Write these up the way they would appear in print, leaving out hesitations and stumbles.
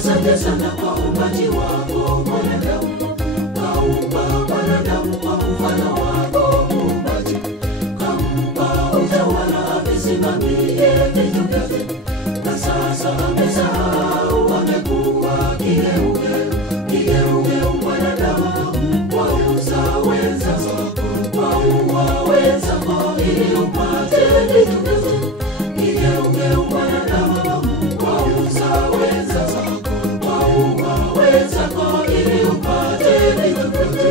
asante sana kwa uumbaji wako mwanadamu. Kaumba mwanadamu kwa mfano wako muumbaji. Kampa utawala avisimamie vitu vyote. Na sasa amesahau amekuwa kigeugeu. Kigeugeu mwanadamu wauza wenzako. Waua wenzako ili upate vitu vyote. Kigeugeu mwanadamu wauza wenzako. Waua wenzako ili upate vitu vyote.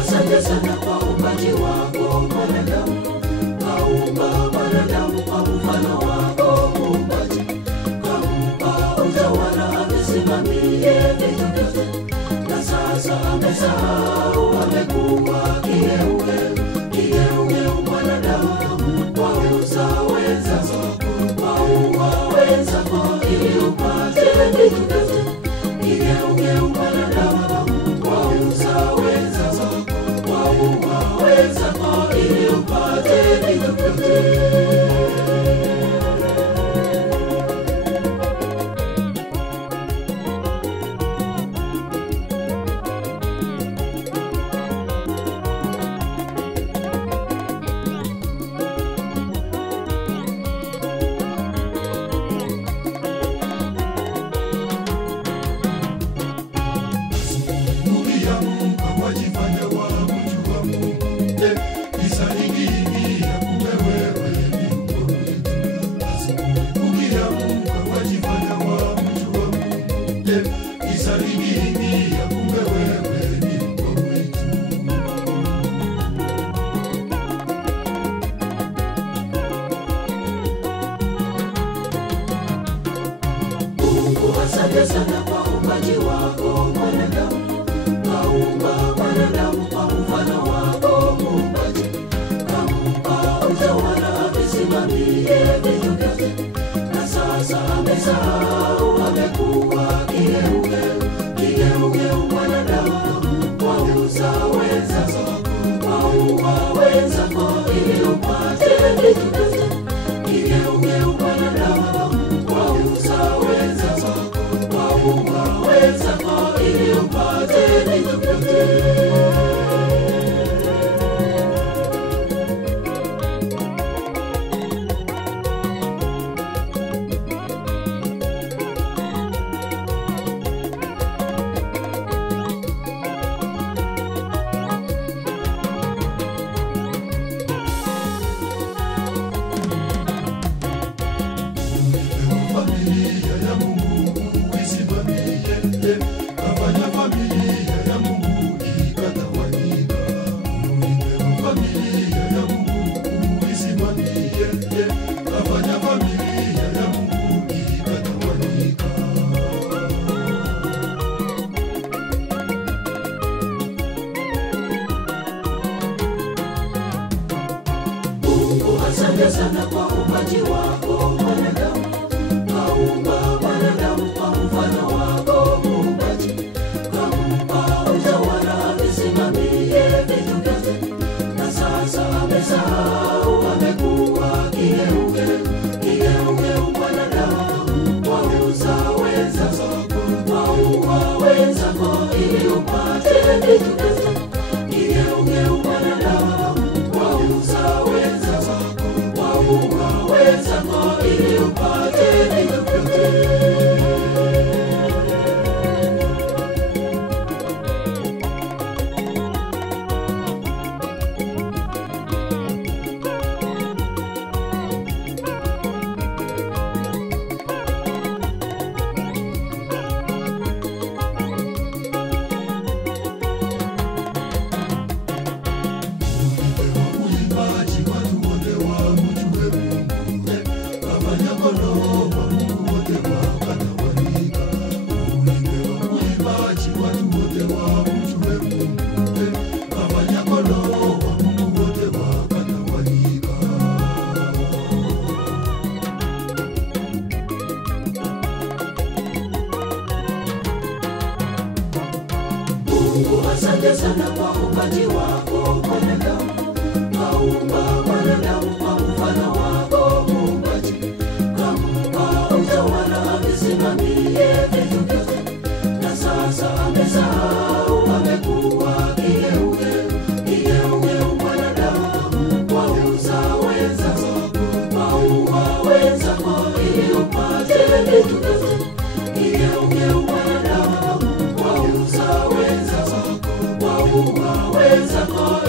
Asante sana kwa uumbaji wako mwanadamu. Kaumba mwanadamu kwa mfano wako muumbaji. Kampa utawala avisimamie vitu vyote. Na sasa amesahau amekuwa kigeugeu. Kigeugeu mwanadamu wauza wenzako. Waua wenzako ili upate vitu vyote. Kigeugeu mwanadamu wauza wenzako. Waua wenzako ili upate vitu vyote. Asante sana kwa uumbaji wako mwanadamu. Kaumba mwanadamu kwa mfano wako muumbaji. Kampa utawala avisimamie vitu vyote. Na sasa amesahau amekuwa kigeugeu. Kigeugeu mwanadamu wauza wenzako. Waua wenzako ili upate vitu vyote. Kigeugeu mwanadamu wauza wenzako. Waua wenzako ili upate vitu vyote. Asante sana kwa uumbaji wako mwanadamu. Kaumba mwanadamu kwa mfano wako muumbaji. Kampa utawala avisimamie vitu vyote. Na sasa amesahau amekuwa kigeugeu. Kigeugeu mwanadamu wauza wenzako. Waua wenzako ili upate vitu vyote. Kigeugeu mwanadamu wauza wenzako. Waua wenzako ili upate vitu vyote. wote wamjue Mungu, kafanya kondoo wa Mungu wote wakatawanyika. Mungu asante sana kwa uumbaji wako mwanadamu, kaumba mwanadamu kwa mfano wako Muumbaji, kampa utawala avisimamie vitu vyote, na sasa amesahau, amekuwa kigeugeu mwanadamu, wauza wenzako, waua wenzako ili upate vitu vyote. Kigeugeu mwanadamu, wauza wenzako, waua wenzako